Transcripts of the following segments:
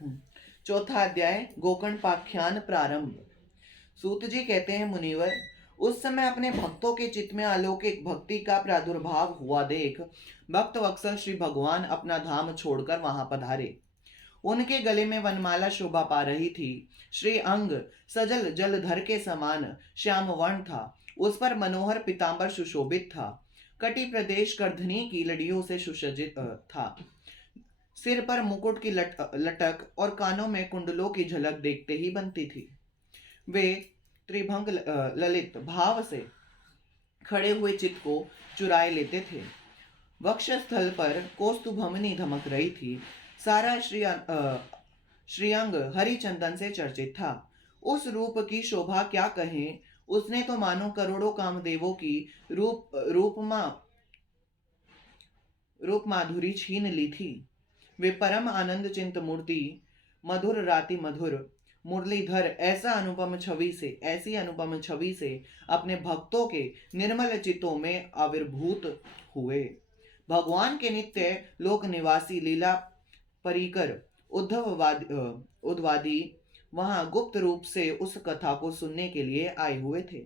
चौथा अध्याय गोकर्णपाख्यान प्रारंभ। सूत जी कहते हैं, मुनिवर, उस समय अपने भक्तों के चित्त में अलौकिक भक्ति का प्रादुर्भाव हुआ देख भक्त वत्सल श्री भगवान अपना धाम छोड़कर वहां पधारे। उनके गले में वनमाला शोभा पा रही थी। श्री अंग सजल जलधर के समान श्याम वर्ण था। उस पर मनोहर पीतांबर सुशोभित था। कटी प्रदेश करधनी की लड़ियों से सुसज्जित था। सिर पर मुकुट की लटक और कानों में कुंडलों की झलक देखते ही बनती थी। वे त्रिभंग ललित भाव से खड़े हुए चित्त को चुराए लेते थे। वक्षस्थल पर कौस्तुभमनी धमक रही थी। सारा श्रीअंग हरिचंदन से चर्चित था। उस रूप की शोभा क्या कहें। उसने तो मानो करोड़ों कामदेवों की रूप माधुरी छीन ली थी। वे परम आनंद चिंत मूर्ति मधुर राति मधुर मुरलीधर ऐसी अनुपम छवि से अपने भक्तों के निर्मल चित्तों में आविर्भूत हुए। भगवान के नित्य लोक निवासी लीला परिकर उद्धवादी वहां गुप्त रूप से उस कथा को सुनने के लिए आए हुए थे।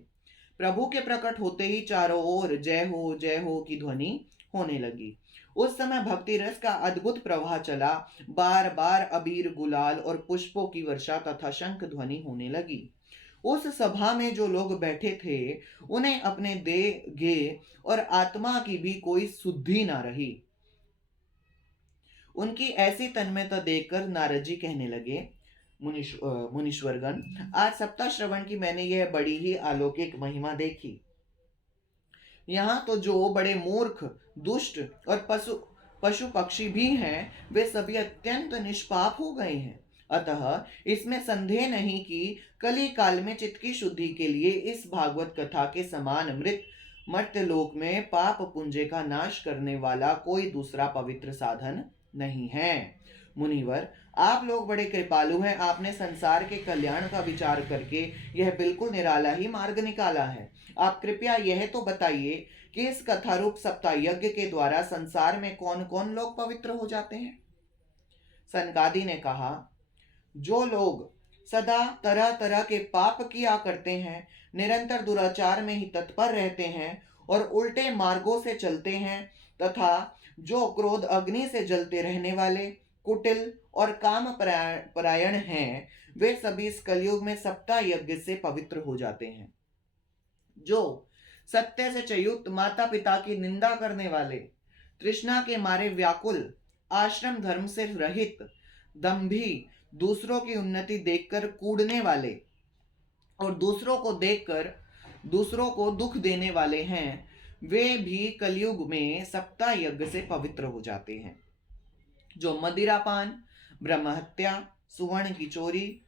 प्रभु के प्रकट होते ही चारों ओर जय हो की ध्वनि होने लगी। उस समय भक्ति रस का अद्भुत प्रवाह चला। बार बार अबीर गुलाल और पुष्पों की वर्षा तथा शंख ध्वनि होने लगी। उस सभा में जो लोग बैठे थे उन्हें अपने देह गे और आत्मा की भी कोई सुद्धि ना रही। उनकी ऐसी तन्मयता देखकर नारद जी कहने लगे, मुनीश्वरगण, आज सप्ताह श्रवण की मैंने यह बड़ी ही अलौकिक महिमा देखी। यहाँ तो जो बड़े मूर्ख दुष्ट और पशु पक्षी भी हैं वे सभी अत्यंत निष्पाप हो गए हैं। अतः इसमें संदेह नहीं कि कली काल में चित्त की शुद्धि के लिए इस भागवत कथा के समान मर्त्य लोक में पाप पुंजे का नाश करने वाला कोई दूसरा पवित्र साधन नहीं है। मुनिवर, आप लोग बड़े कृपालु हैं। आपने संसार के कल्याण का विचार करके यह बिल्कुल निराला ही मार्ग निकाला है। आप कृपया यह तो बताइए कि इस कथारूप सप्ताह यज्ञ के द्वारा संसार में कौन कौन लोग पवित्र हो जाते हैं। सनकादि ने कहा, जो लोग सदा तरह तरह के पाप किया करते हैं, निरंतर दुराचार में ही तत्पर रहते हैं और उल्टे मार्गों से चलते हैं, तथा जो क्रोध अग्नि से जलते रहने वाले कुटिल और काम परायण हैं, वे सभी इस कलयुग में सप्ताह यज्ञ से पवित्र हो जाते हैं। जो सत्य से च्युत, माता पिता की निंदा करने वाले, तृष्णा के मारे व्याकुल, आश्रम धर्म से रहित, दंभी, दूसरों की उन्नति देखकर कूड़ने वाले और दूसरों को दुख देने वाले हैं, वे भी कलयुग में सप्ताह यज्ञ से पवित्र हो जाते हैं। जो मदिरापान, ब्रह्महत्या, सुवर्ण की चोरी,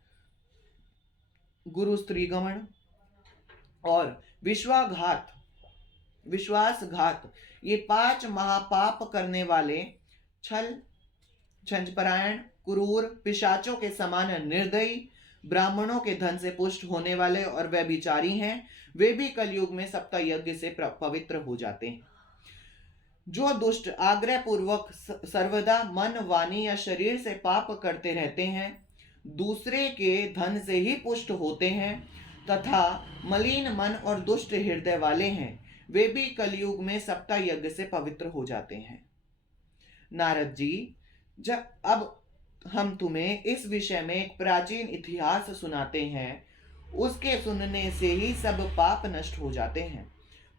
गुरु स्त्रीगमन और विश्वासघात ये 5 महापाप करने वाले, छल छंचपरायण, क्रूर, पिशाचों के समान निर्दयी, ब्राह्मणों के धन से पुष्ट होने वाले और व्यभिचारी हैं, वे भी कलयुग में सप्ताह यज्ञ से पवित्र हो जाते हैं। जो दुष्ट आग्रह पूर्वक सर्वदा मन, वाणी या शरीर से पाप करते रहते हैं, दूसरे के धन से ही पुष्ट होते हैं तथा मलिन मन और दुष्ट हृदय वाले हैं, वे भी कलयुग में सप्ताह यज्ञ से पवित्र हो जाते हैं। नारद जी, जब अब हम तुम्हें इस विषय में एक प्राचीन इतिहास सुनाते हैं। उसके सुनने से ही सब पाप नष्ट हो जाते हैं।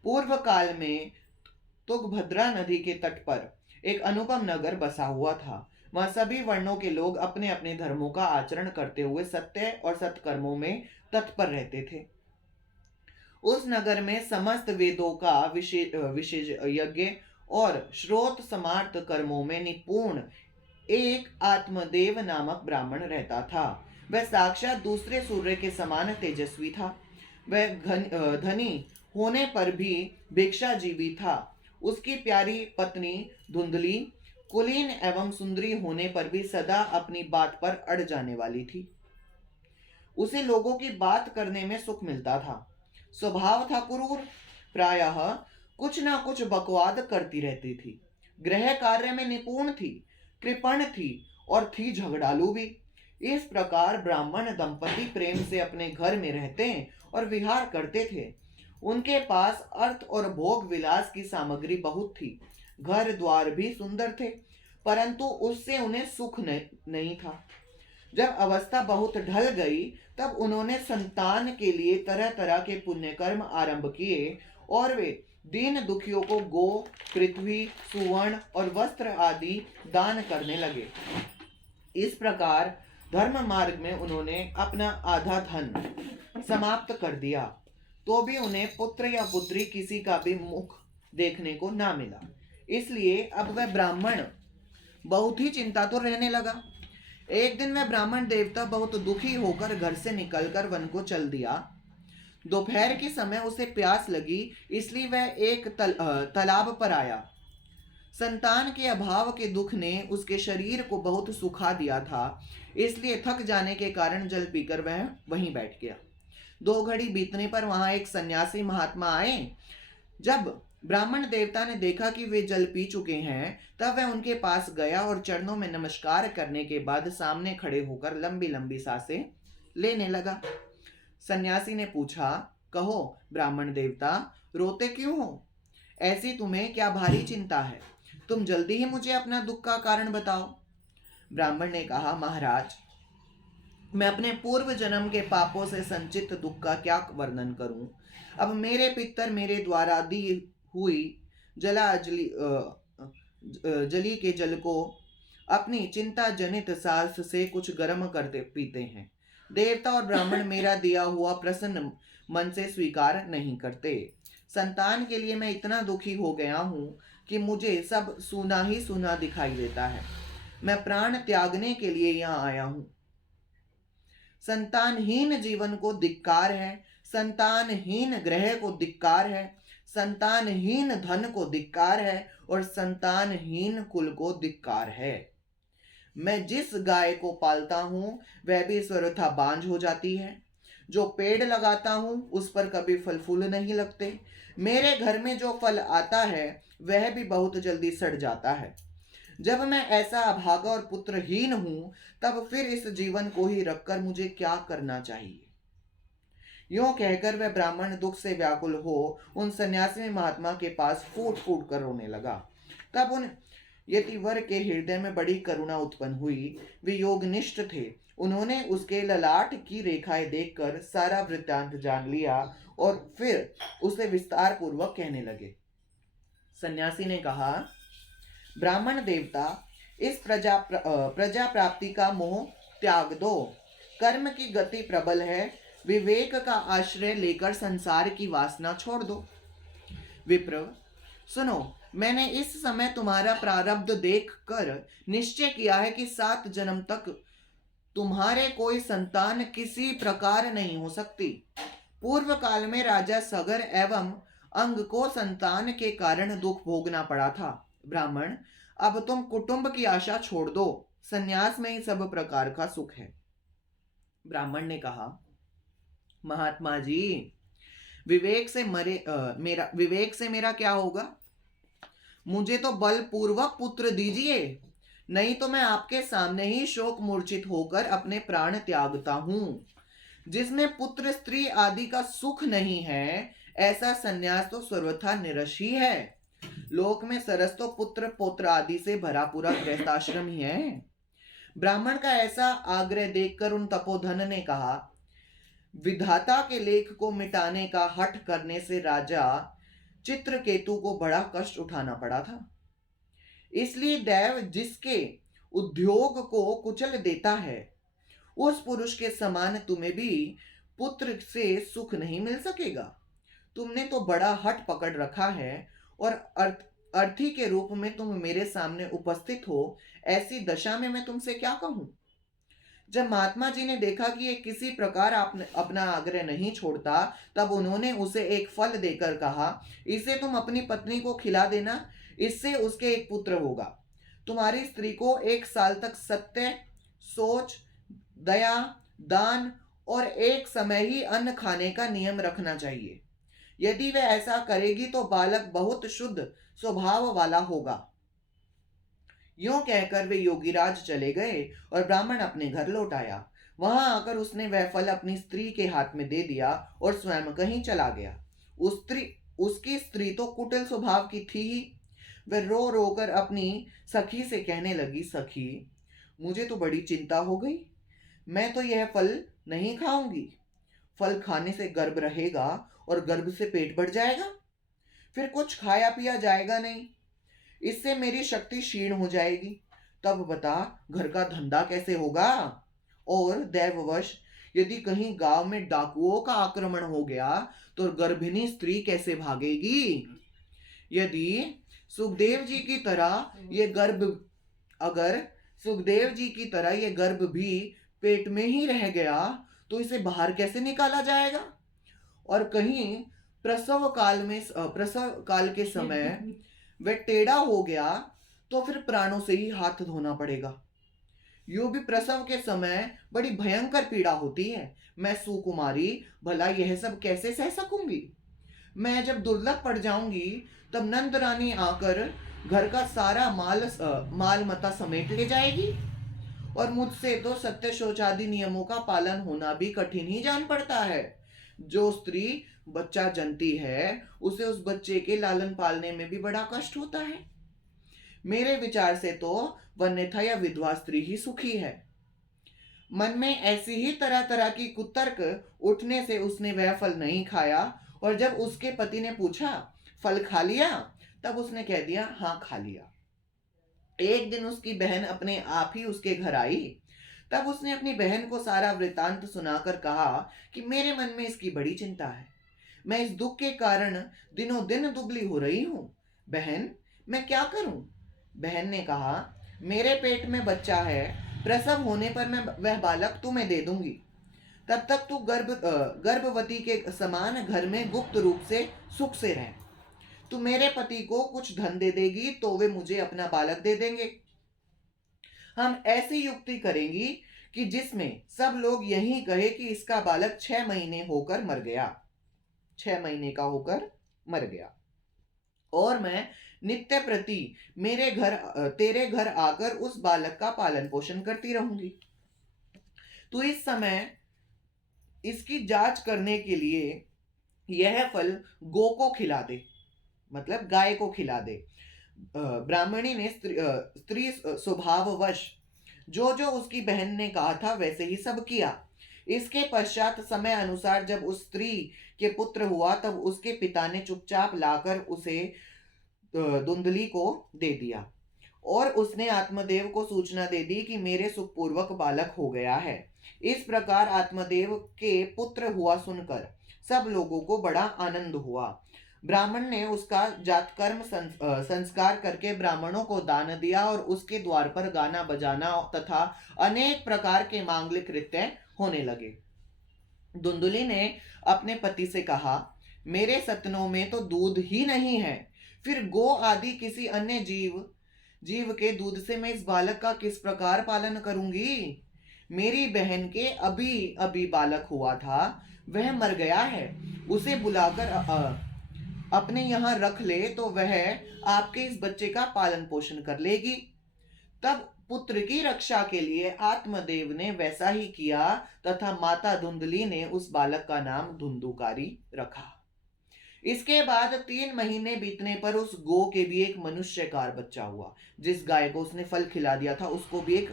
पूर्व काल में तुंगभद्रा नदी के तट पर एक अनुपम नगर बसा हुआ था। वहां सभी वर्णों के लोग अपने अपने धर्मों का आचरण करते हुए सत्य और सत्कर्मों में तत्पर रहते थे। उस नगर में समस्त वेदों का विशेष यज्ञ और श्रोत समार्थ कर्मों में निपुण एक आत्मदेव नामक ब्राह्मण रहता था। वह साक्षात दूसरे सूर्य के समान तेजस्वी था। वह धनी होने पर भी भिक्षाजीवी था। उसकी प्यारी पत्नी धुंधली, कुलीन एवं सुंदरी होने पर भी सदा अपनी बात पर अड़ जाने वाली थी। उसे लोगों की बात करने में सुख मिलता था। स्वभाव था क्रूर, प्रायः कुछ ना कुछ बकवाद करती रहती थी। गृह कार्य में निपुण थी, कृपण थी और थी झगड़ालू भी। इस प्रकार ब्राह्मण दंपति प्रेम से अपने घर में रहते और विहार करते थे। उनके पास अर्थ और भोग विलास की सामग्री बहुत थी। घर द्वार भी सुंदर थे, परंतु उससे उन्हें सुख नहीं था। जब अवस्था बहुत ढल गई, तब उन्होंने संतान के लिए तरह तरह के पुण्य कर्म आरंभ किए और वे दीन दुखियों को गो, पृथ्वी, सुवर्ण और वस्त्र आदि दान करने लगे। इस प्रकार धर्म मार्ग में उन्होंने अपना आधा धन समाप्त कर दिया, तो भी उन्हें पुत्र या पुत्री किसी का भी मुख देखने को ना मिला। इसलिए अब वह ब्राह्मण बहुत ही चिंता तो रहने लगा। एक दिन वह ब्राह्मण देवता बहुत दुखी होकर घर से निकलकर वन को चल दिया। दोपहर के समय उसे प्यास लगी, इसलिए वह एक तालाब पर आया। संतान के अभाव के दुख ने उसके शरीर को बहुत सुखा दिया था, इसलिए थक जाने के कारण जल पीकर वह वहीं बैठ गया। 2 घड़ी बीतने पर वहां एक सन्यासी महात्मा आए। जब ब्राह्मण देवता ने देखा कि वे जल पी चुके हैं, तब वह उनके पास गया और चरणों में नमस्कार करने के बाद सामने खड़े होकर लंबी लंबी सांसें लेने लगा। सन्यासी ने पूछा, कहो ब्राह्मण देवता, रोते क्यों हो? ऐसी तुम्हें क्या भारी चिंता है? तुम जल्दी ही मुझे अपना दुख का कारण बताओ। ब्राह्मण ने कहा, महाराज, मैं अपने पूर्व जन्म के पापों से संचित दुख का क्या वर्णन करूं। अब मेरे पितर मेरे द्वारा दी हुई जली के जल को अपनी चिंता जनित सास से कुछ गर्म करते पीते हैं। देवता और ब्राह्मण मेरा दिया हुआ प्रसन्न मन से स्वीकार नहीं करते। संतान के लिए मैं इतना दुखी हो गया हूं कि मुझे सब सूना ही सूना दिखाई देता है। मैं प्राण त्यागने के लिए यहाँ आया हूं। संतानहीन जीवन को धिक्कार है, संतानहीन ग्रह को धिक्कार है, संतानहीन धन को धिक्कार है और संतानहीन कुल को धिक्कार है। मैं जिस गाय को पालता हूं वह भी सर्वथा बांझ हो जाती है। जो पेड़ लगाता हूं उस पर कभी फल फूल नहीं लगते। मेरे घर में जो फल आता है वह भी बहुत जल्दी सड़ जाता है। जब मैं ऐसा अभागा और पुत्रहीन हूं, तब फिर इस जीवन को ही रखकर मुझे क्या करना चाहिए? यूं कहकर वह ब्राह्मण दुख से व्याकुल हो उन सन्यासी महात्मा के पास फूट फूट कर रोने लगा। तब उन यतिवर के हृदय में बड़ी करुणा उत्पन्न हुई। वे योगनिष्ठ थे। उन्होंने उसके ललाट की रेखाएं देखकर सारा वृत्तांत जान लिया और फिर उसे विस्तार पूर्वक कहने लगे। सन्यासी ने कहा, ब्राह्मण देवता, इस प्रजा प्राप्ति का मोह त्याग दो। कर्म की गति प्रबल है। विवेक का आश्रय लेकर संसार की वासना छोड़ दो। विप्र, सुनो, मैंने इस समय तुम्हारा प्रारब्ध देखकर निश्चय किया है कि 7 जन्म तक तुम्हारे कोई संतान किसी प्रकार नहीं हो सकती। पूर्व काल में राजा सगर एवं अंग को संतान के कारण दुख भोगना पड़ा था। ब्राह्मण, अब तुम कुटुंब की आशा छोड़ दो। संन्यास में ही सब प्रकार का सुख है। ब्राह्मण ने कहा, महात्मा जी, विवेक से मेरा क्या होगा? मुझे तो बलपूर्वक पुत्र दीजिए, नहीं तो मैं आपके सामने ही शोक मूर्छित होकर अपने प्राण त्यागता हूं। जिसमें पुत्र स्त्री आदि का सुख नहीं है, ऐसा संन्यास तो सर्वथा निरश ही है। लोक में सरस तो पुत्र पौत्र आदि से भरा पूरा गृहस्थाश्रम ही है। ब्राह्मण का ऐसा आग्रह देखकर उन तपोधन ने कहा, विधाता के लेख को मिटाने का हठ करने से राजा चित्रकेतु को बड़ा कष्ट उठाना पड़ा था। इसलिए दैव जिसके उद्योग को कुचल देता है, उस पुरुष के समान तुम्हें भी पुत्र से सुख नहीं मिल सकेगा। तुमने तो बड़ा हठ पकड़ रखा है और अर्थी के रूप में तुम मेरे सामने उपस्थित हो। ऐसी दशा में मैं तुमसे क्या कहूं? जब महात्मा जी ने देखा कि ये किसी प्रकार अपना आग्रह नहीं छोड़ता, तब उन्होंने उसे एक फल देकर कहा, इसे तुम अपनी पत्नी को खिला देना, इससे उसके एक पुत्र होगा। तुम्हारी स्त्री को 1 साल तक सत्य, सोच, दया, दान और एक समय ही अन्न खाने का नियम रखना चाहिए। यदि वह ऐसा करेगी तो बालक बहुत शुद्ध स्वभाव वाला होगा। यूं कहकर वे योगीराज चले गए और ब्राह्मण अपने घर लौट आया। वहां आकर उसने वह फल अपनी स्त्री के हाथ में दे दिया और स्वयं कहीं चला गया। उसकी स्त्री तो कुटिल स्वभाव की थी ही। वह रो रो कर अपनी सखी से कहने लगी, सखी, मुझे तो बड़ी चिंता हो गई। मैं तो यह फल नहीं खाऊंगी। फल खाने से गर्भ रहेगा और गर्भ से पेट बढ़ जाएगा, फिर कुछ खाया पिया जाएगा नहीं। इससे मेरी शक्ति क्षीण हो जाएगी। तब बता, घर का धंधा कैसे होगा? और दैववश यदि कहीं गांव में डाकुओं का आक्रमण हो गया तो गर्भिणी स्त्री कैसे भागेगी? यदि सुखदेव जी की तरह ये गर्भ अगर सुखदेव जी की तरह ये गर्भ भी पेट में ही रह गया तो इसे बाहर कैसे निकाला जाएगा? और कहीं प्रसव काल के समय वह टेढ़ा हो गया तो फिर प्राणों से ही हाथ धोना पड़ेगा। यूं भी प्रसव के समय बड़ी भयंकर पीड़ा होती है। मैं सुकुमारी भला यह सब कैसे सह सकूंगी? मैं जब दुर्लभ पड़ जाऊंगी तब नंद रानी आकर घर का सारा माल मता समेट ले जाएगी और मुझसे तो सत्य शौचादि नियमों का पालन होना भी कठिन ही जान पड़ता है। जो स्त्री बच्चा जनती है उसे उस बच्चे के लालन पालने में भी बड़ा कष्ट होता है। मेरे विचार से तो वन्यथा या विधवा स्त्री ही सुखी है। मन में ऐसी ही तरह तरह की कुतर्क उठने से उसने वह फल नहीं खाया और जब उसके पति ने पूछा, फल खा लिया? तब उसने कह दिया, हाँ खा लिया। एक दिन उसकी बहन अपने आप ही उसके घर आई। तब उसने अपनी बहन को सारा वृतांत सुनाकर कहा कि मेरे मन में इसकी बड़ी चिंता है। मैं इस दुख के कारण दिनों दिन दुबली हो रही हूँ। बहन, मैं क्या करूं? बहन ने कहा, मेरे पेट में बच्चा है, प्रसव होने पर मैं वह बालक तुम्हें दे दूंगी। तब तक तू गर्भवती के समान घर में गुप्त रूप से सुख से रह। तू मेरे पति को कुछ धन दे देगी तो वे मुझे अपना बालक दे देंगे। हम ऐसी युक्ति करेंगी कि जिसमें सब लोग यही कहे कि इसका बालक 6 महीने होकर मर गया, 6 महीने का होकर मर गया, और मैं नित्य प्रति तेरे घर आकर उस बालक का पालन पोषण करती रहूंगी। तो इस समय इसकी जांच करने के लिए यह फल गो को खिला दे, मतलब गाय को खिला दे। ब्राह्मणी ने स्त्री स्वभाववश जो जो उसकी बहन ने कहा था वैसे ही सब किया। इसके पश्चात समय अनुसार जब उस स्त्री के पुत्र हुआ तब उसके पिता ने चुपचाप लाकर उसे धुंधली को दे दिया और उसने आत्मदेव को सूचना दे दी कि मेरे सुखपूर्वक बालक हो गया है। इस प्रकार आत्मदेव के पुत्र हुआ सुनकर सब लोगों को बड़ा आनंद हुआ। ब्राह्मण ने उसका जातकर्म संस्कार करके ब्राह्मणों को दान दिया और उसके द्वार पर गाना बजाना तथा अनेक प्रकार के मांगलिक कृत्य होने लगे। धुंधली ने अपने पति से कहा, मेरे सतनों में तो दूध ही नहीं है, फिर गो आदि किसी अन्य जीव के दूध से मैं इस बालक का किस प्रकार पालन करूंगी? मेरी बहन के अभी अभी बालक हुआ था, वह मर गया है। उसे बुलाकर अपने यहाँ रख ले तो वह आपके इस बच्चे का पालन पोषण कर लेगी। तब पुत्र की रक्षा के लिए आत्मदेव ने वैसा ही किया तथा माता धुंधली ने उस बालक का नाम धुंधुकारी रखा। इसके बाद 3 महीने बीतने पर उस गो के भी एक मनुष्यकार बच्चा हुआ। जिस गाय को उसने फल खिला दिया था उसको भी एक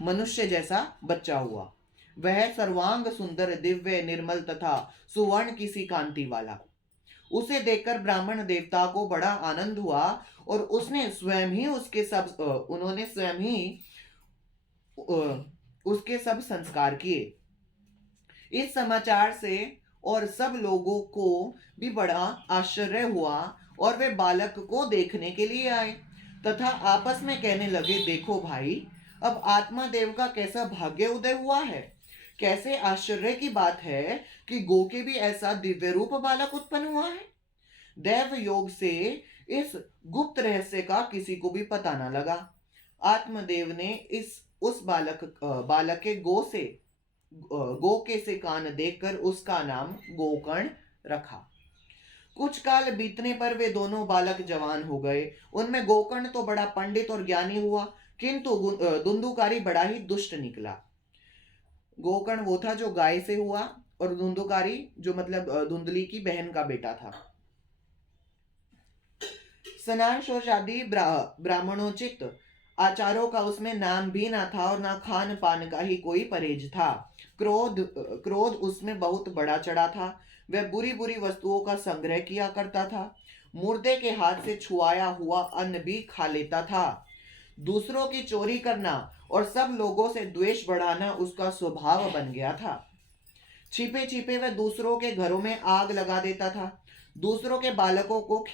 मनुष्य जैसा बच्चा हुआ। वह सर्वांग सुंदर, दिव्य, निर्मल तथा सुवर्ण की सी कांति वाला। उसे देखकर ब्राह्मण देवता को बड़ा आनंद हुआ और उन्होंने स्वयं ही उसके सब संस्कार किए। इस समाचार से और सब लोगों को भी बड़ा आश्चर्य हुआ और वे बालक को देखने के लिए आए तथा आपस में कहने लगे, देखो भाई, अब आत्मादेव का कैसा भाग्य उदय हुआ है। कैसे आश्चर्य की बात है कि गो के भी ऐसा दिव्य रूप बालक उत्पन्न हुआ है। दैव योग से इस गुप्त रहस्य का किसी को भी पता न लगा। आत्मदेव ने उस बालक के गो के से कान देखकर उसका नाम गोकर्ण रखा। कुछ काल बीतने पर वे दोनों बालक जवान हो गए। उनमें गोकर्ण तो बड़ा पंडित और ज्ञानी हुआ किंतु धुंधुकारी बड़ा ही दुष्ट निकला। गोकर्ण वो था जो गाय से हुआ, और धुंधुकारी जो मतलब धुंधली की बहन का बेटा था। स्नान शौच आदि ब्राह्मणोचित आचारों का उसमें नाम भी ना था, और ना खान पान का ही कोई परहेज था। क्रोध उसमें बहुत बड़ा चढ़ा था। वह बुरी बुरी वस्तुओं का संग्रह किया करता था। मुर्दे के हाथ से छुआया हुआ अन्न भी खा लेता था। दूसरों की चोरी करना और सब लोगों से द्वेष बढ़ाना उसका स्वभाव बन गया था। छिपे छिपे वह दूसरों के घरों में आग लगा देता था। दूसरों के बालकों को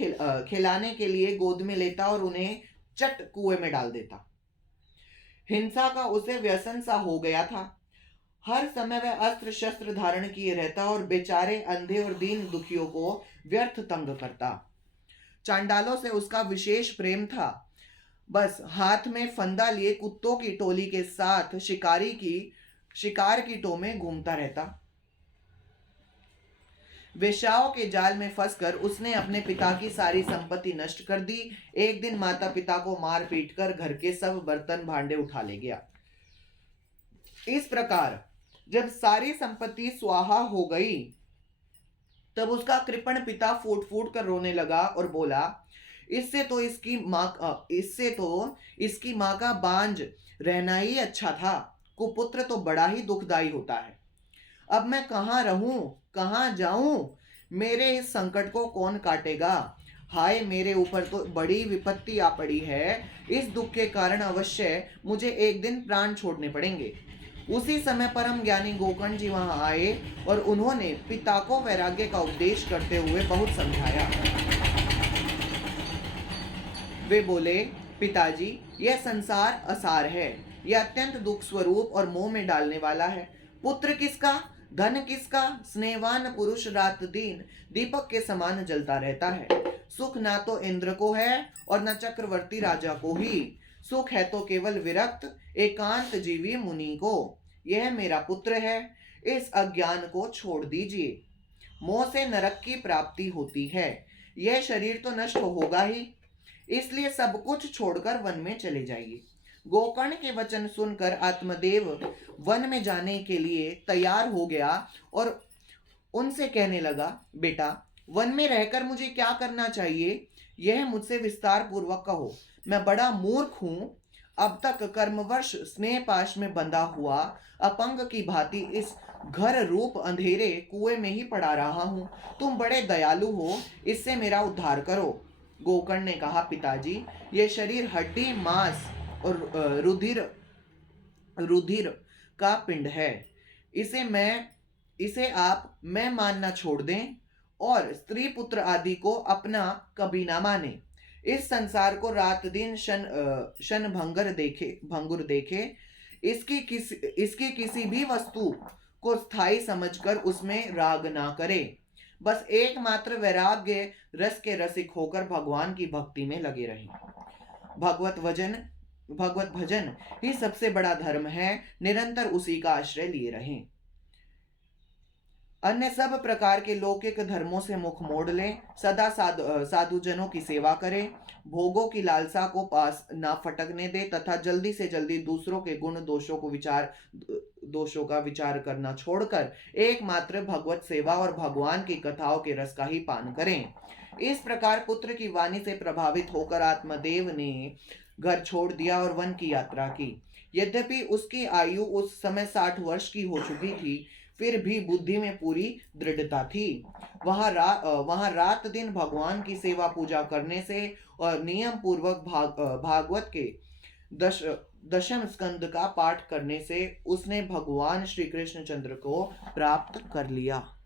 खिलाने के लिए गोद में लेता और उन्हें चट कुएं में डाल देता। हिंसा का उसे व्यसन सा हो गया था। हर समय वह अस्त्र शस्त्र धारण किए रहता और बेचारे अंधे और दीन दुखियों को व्यर्थ तंग करता। चांडालों से उसका विशेष प्रेम था। बस हाथ में फंदा लिए कुत्तों की टोली के साथ शिकार की टो में घूमता रहता। वेश्याओं के जाल में फंसकर उसने अपने पिता की सारी संपत्ति नष्ट कर दी। एक दिन माता पिता को मार पीट कर घर के सब बर्तन भांडे उठा ले गया। इस प्रकार जब सारी संपत्ति स्वाहा हो गई, तब उसका कृपण पिता फूट फूट कर रोने लगा और बोला, इससे तो इसकी माँ का बांझ रहना ही अच्छा था। कुपुत्र तो बड़ा ही दुखदाई होता है। अब मैं कहाँ रहूं, कहाँ जाऊं? मेरे इस संकट को कौन काटेगा? हाय, मेरे ऊपर तो बड़ी विपत्ति आ पड़ी है। इस दुख के कारण अवश्य मुझे एक दिन प्राण छोड़ने पड़ेंगे। उसी समय परम ज्ञानी गोकर्ण जी वहां आए और उन्होंने पिता को वैराग्य का उपदेश करते हुए बहुत समझाया। वे बोले, पिताजी, यह संसार असार है। यह अत्यंत दुख स्वरूप और मोह में डालने वाला है। पुत्र किसका, धन किसका? स्नेहवान पुरुष रात दिन दीपक के समान जलता रहता है। सुख ना तो इंद्र को है और न चक्रवर्ती राजा को ही। सुख है तो केवल विरक्त एकांत जीवी मुनि को। यह मेरा पुत्र है, इस अज्ञान को छोड़ दीजिए। मोह से नरक की प्राप्ति होती है। यह शरीर तो नष्ट होगा ही, इसलिए सब कुछ छोड़कर वन में चले जाइए। गोकर्ण के वचन सुनकर आत्मदेव वन में जाने के लिए तैयार हो गया और उनसे कहने लगा, बेटा, वन में रहकर मुझे क्या करना चाहिए, यह मुझसे विस्तार पूर्वक कहो। मैं बड़ा मूर्ख हूँ। अब तक कर्मवश स्नेह पाश में बंधा हुआ अपंग की भांति इस घर रूप अंधेरे कुएं में ही पड़ा रहा हूँ। तुम बड़े दयालु हो, इससे मेरा उद्धार करो। गोकर्ण ने कहा, पिताजी, ये शरीर हड्डी मांस और रुधिर का पिंड है। इसे आप मैं मानना छोड़ दें और स्त्री पुत्र आदि को अपना कभी ना माने। इस संसार को रात दिन शन भंगुर देखे। इसकी किसी भी वस्तु को स्थायी समझकर उसमें राग ना करे। बस एकमात्र वैराग्य रस के रसिक होकर भगवान की भक्ति में लगे रहें। भगवत भजन ही सबसे बड़ा धर्म है। निरंतर उसी का आश्रय लिए रहें। अन्य सब प्रकार के लौकिक धर्मों से मुख मोड़ लें। सदा साधुजनों की सेवा करें। भोगों की लालसा को पास ना फटकने दे तथा जल्दी से जल्दी दूसरों के गुण दोषों का विचार करना छोड़कर एकमात्र भगवत सेवा और भगवान की कथाओं के रस का ही पान करें। इस प्रकार पुत्र की वाणी से प्रभावित होकर आत्मदेव ने घर छोड़ दिया और वन की यात्रा की। यद्यपि उसकी आयु उस समय 60 वर्ष की हो चुकी थी, फिर भी बुद्धि में पूरी दृढ़ता थी। वहां रात दिन भगवान की सेवा पूजा करने से और नियम पूर्वक भागवत के दशम स्कंद का पाठ करने से उसने भगवान श्री कृष्ण चंद्र को प्राप्त कर लिया।